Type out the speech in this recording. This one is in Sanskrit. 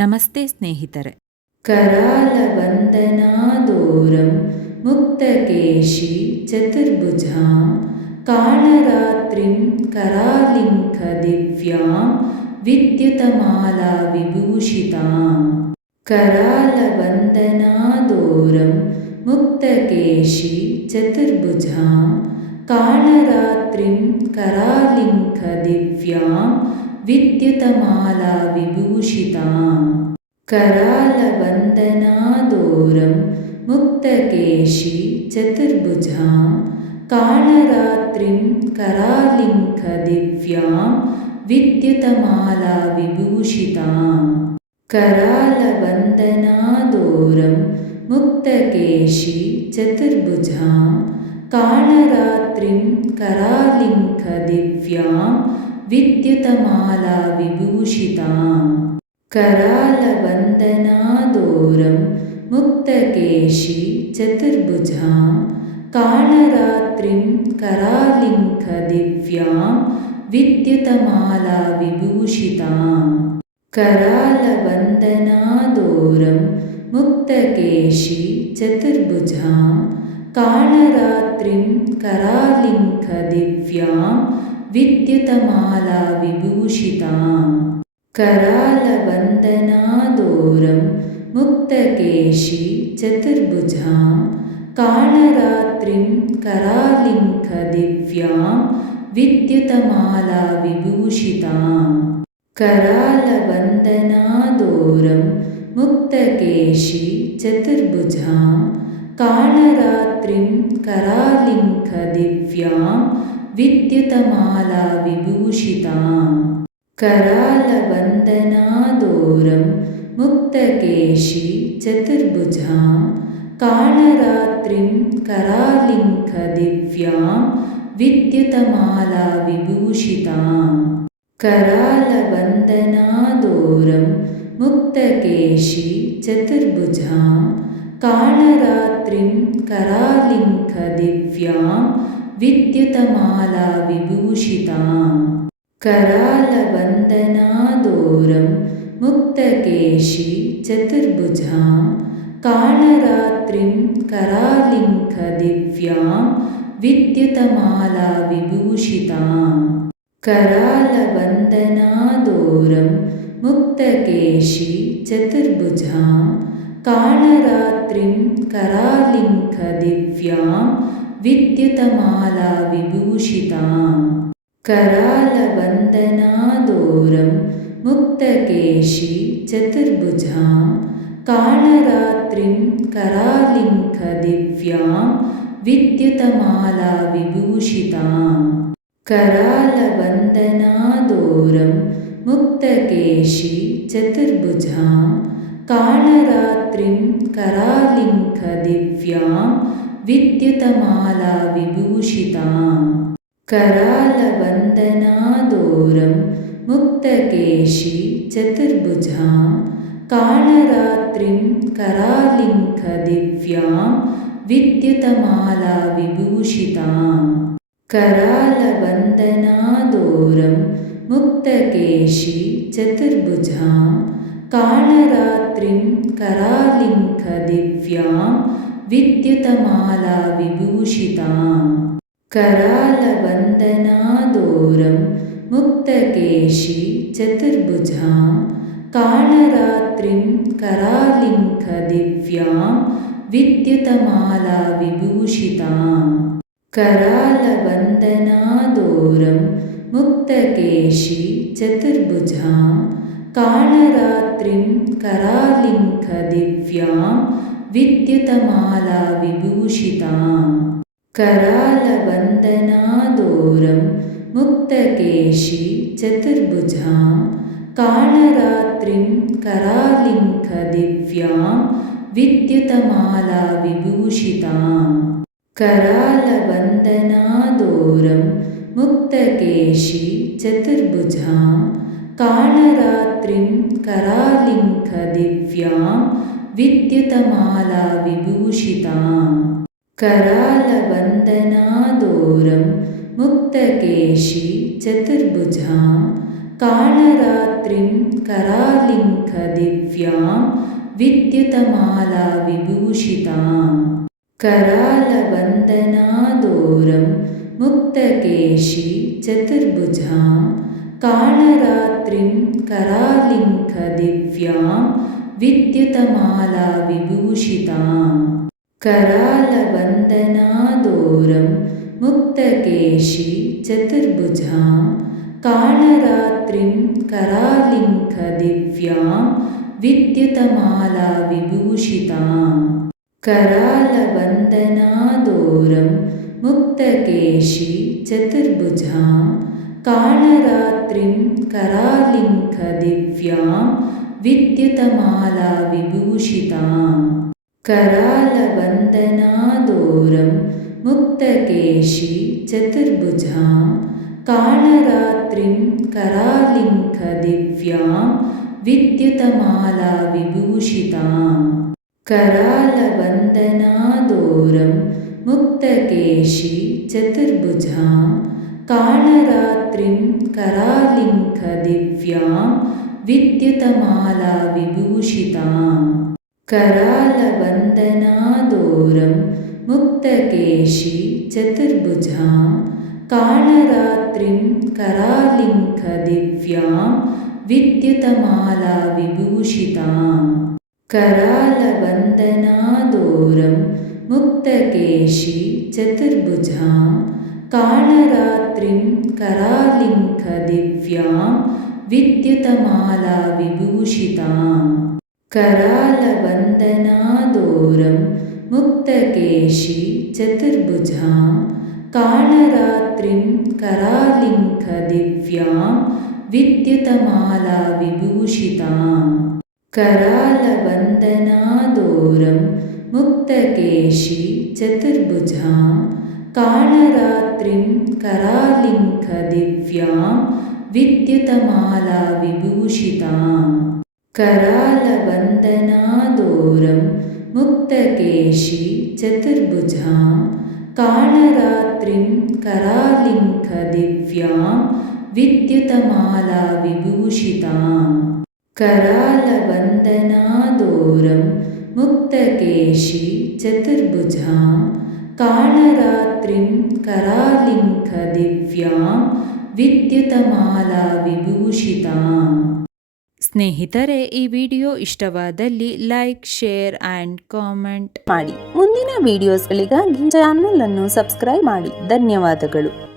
ನಮಸ್ತೆ ಸ್ನೇಹಿತರೆ करालवन्दनादोरं मुक्तकेशी चतुर्भुजां कालरात्रिं करालिङ्कदिव्यां विद्युतमालाविभूषिताम् करालवन्दनादोरं मुक्तकेशी चतुर्भुजां कालरात्रिं करालिङ्कदिव्यां विद्युतमालाविभूषिताम्। करालवन्दनादोरं मुक्तकेशी चतुर्भुजां कालरात्रिं करालिङ्कदिव्यां विद्युतमालाविभूषिताम्। करालवन्दनादोरं मुक्तकेशी चतुर्भुजां कालरात्रिं करालिङ्कदिव्यां विद्युतमालाविभूषिताम्। करालवन्दनादोरं मुक्तकेशी चतुर्भुजां कालरात्रिं करालिङ्कदिव्यां विद्युतमालाविभूषिताम्। करालवन्दनादोरं मुक्तकेशी चतुर्भुजां कालरात्रिं करालिङ्कदिव्यां विद्युतमालाविभूषिताम्। करालवन्दनादोरं मुक्तकेशी चतुर्भुजां कालरात्रिं करालिङ्कदिव्यां विद्युतमालाविभूषिताम्। करालवन्दनादोरं मुक्तकेशी चतुर्भुजां कालरात्रिं करालिङ्कदिव्यां विद्युतमालाविभूषिताम्। करालवन्दनादोरं मुक्तकेशी चतुर्भुजां कालरात्रिं करालिङ्कदिव्यां विद्युतमालाविभूषिताम्। करालवन्दनादोरं मुक्तकेशी चतुर्भुजां कालरात्रिं करालिङ्कदिव्यां विद्युतमालाविभूषिताम्। करालवन्दनादोरं मुक्तकेशी चतुर्भुजां कालरात्रिं करालिङ्कदिव्यां विद्युतमालाविभूषिताम्। करालवन्दनादोरं मुक्तकेशी चतुर्भुजां कालरात्रिं करालिङ्कदिव्यां विद्युतमालाविभूषिताम्। करालवन्दनादोरं मुक्तकेशी चतुर्भुजां कालरात्रिं करालिङ्कदिव्यां विद्युतमालाविभूषिताम्। करालवन्दनादोरं मुक्तकेशी चतुर्भुजां कालरात्रिं करालिङ्कदिव्यां विद्युतमालाविभूषिताम्। करालवन्दनादोरं मुक्तकेशी चतुर्भुजां कालरात्रिं करालिङ्कदिव्यां विद्युतमालाविभूषिताम्। करालवन्दनादोरं मुक्तकेशी चतुर्भुजां कालरात्रिं करालिङ्कदिव्यां विद्युतमालाविभूषिताम्। करालवन्दनादोरं मुक्तकेशी चतुर्भुजां कालरात्रिं करालिङ्कदिव्यां विद्युतमालाविभूषिताम्। करालवन्दनादोरं मुक्तकेशी चतुर्भुजां कालरात्रिं करालिङ्कदिव्यां विद्युतमालाविभूषिताम्। करालवन्दनादोरं मुक्तकेशी चतुर्भुजां कालरात्रिं करालिङ्कदिव्यां विद्युतमालाविभूषिताम्। करालवन्दनादोरं मुक्तकेशी चतुर्भुजां कालरात्रिं करालिङ्कदिव्यां विद्युतमालाविभूषिताम्। करालवन्दनादोरं मुक्तकेशी चतुर्भुजां कालरात्रिं करालिङ्खदिव्यां विद्युतमाला विभूषिताम् करालवन्दनादोरं मुक्तकेशी चतुर्भुजां कालरात्रिं करालिङ्खदिव्यां विद्युतमाला विभूषिताम् करालवन्दनादोरं मुक्तकेशी चतुर्भुजां कालरात्रिं करालिङ्खदिव्यां विद्युतमाला विभूषिताम् करालवन्दनादोरं मुक्तकेशी चतुर्भुजां कालरात्रिं करालिङ्खदिव्यां विद्युतमाला विभूषिताम् करालवन्दनादोरं मुक्तकेशी चतुर्भुजां कालरात्रिं करालिङ्खदिव्यां विद्युतमाला विभूषिताम् करालवन्दनादोरं मुक्तकेशी चतुर्भुजां कालरात्रिं करालिङ्खदिव्यां विद्युतमाला विभूषिताम् करालवन्दनादोरं मुक्तकेशी चतुर्भुजां कालरात्रिं करालिङ्खदिव्यां विद्युतमाला विभूषिताम् करालवन्दनादोरं मुक्तकेशी चतुर्भुजां कालरात्रिं करालिङ्खदिव्यां विद्युतमाला विभूषिताम् करालवन्दनादोरं मुक्तकेशी चतुर्भुजां कालरात्रिं करालिङ्खदिव्यां विद्युतमाला विभूषिताम् करालवन्दनादोरं मुक्तकेशी चतुर्भुजां कालरात्रिं करालिङ्खदिव्यां विद्युतमाला विभूषिताम् करालवन्दनादोरं मुक्तकेशी चतुर्भुजां कालरात्रिं करालिङ्खदिव्यां विद्युतमाला विभूषिताम् करालवन्दनादोरं मुक्तकेशी चतुर्भुजां कालरात्रिं करालिङ्खदिव्यां ವಿದ್ಯುತಮಾಲಾ ವಿಭೂಷಿತ ಸ್ನೇಹಿತರೆ ಈ ವಿಡಿಯೋ ಇಷ್ಟವಾದಲ್ಲಿ ಲೈಕ್ ಶೇರ್ ಅಂಡ್ ಕಾಮೆಂಟ್. ಮಾಡಿ. ಮುಂದಿನ ವಿಡಿಯೋಸ್ಗಳಿಗಾಗಿ ಚಾನಲ್ ಅನ್ನು ಸಬ್ಸ್ಕ್ರೈಬ್ ಮಾಡಿ. ಧನ್ಯವಾದಗಳು.